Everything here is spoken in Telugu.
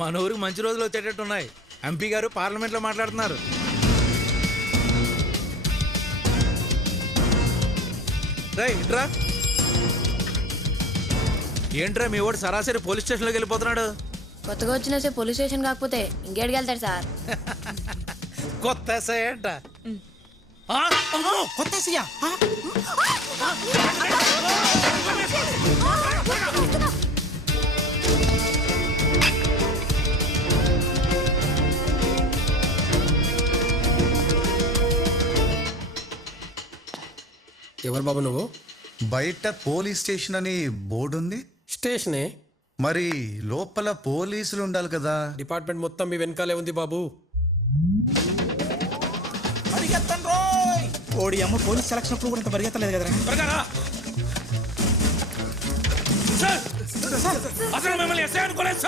మన ఊరికి మంచి రోజులు వచ్చేటట్టు ఉన్నాయి. ఎంపీ గారు పార్లమెంట్ లో మాట్లాడుతున్నారు. ఇట్రా. ఏంట్రా మీ వాడు సరాసరి పోలీస్ స్టేషన్ లోకి వెళ్ళిపోతున్నాడు? కొత్తగా వచ్చిన పోలీస్ స్టేషన్ కాకపోతే ఇంకేడికి వెళ్తాడు సార్? కొత్త ఎస్ఐ అంట. కొత్త ఎస్ఐయా? ఎవరు బాబు నువ్వు? బయట పోలీస్ స్టేషన్ అని బోర్డు ఉంది. స్టేషనే మరి లోపల పోలీసులు ఉండాలి కదా. డిపార్ట్మెంట్ మొత్తం మీ వెనకాలే ఉంది బాబు. పరిగెత్తండి రోయ్. ఓడి అమ్మ పోలీస్ సెలక్షన్ అప్పుడు కూడా ఇంత పరిగెత్తలేదు కదరా. అసలు మిమ్మల్ని ఎస్ఐ అనుకోలేదు సార్.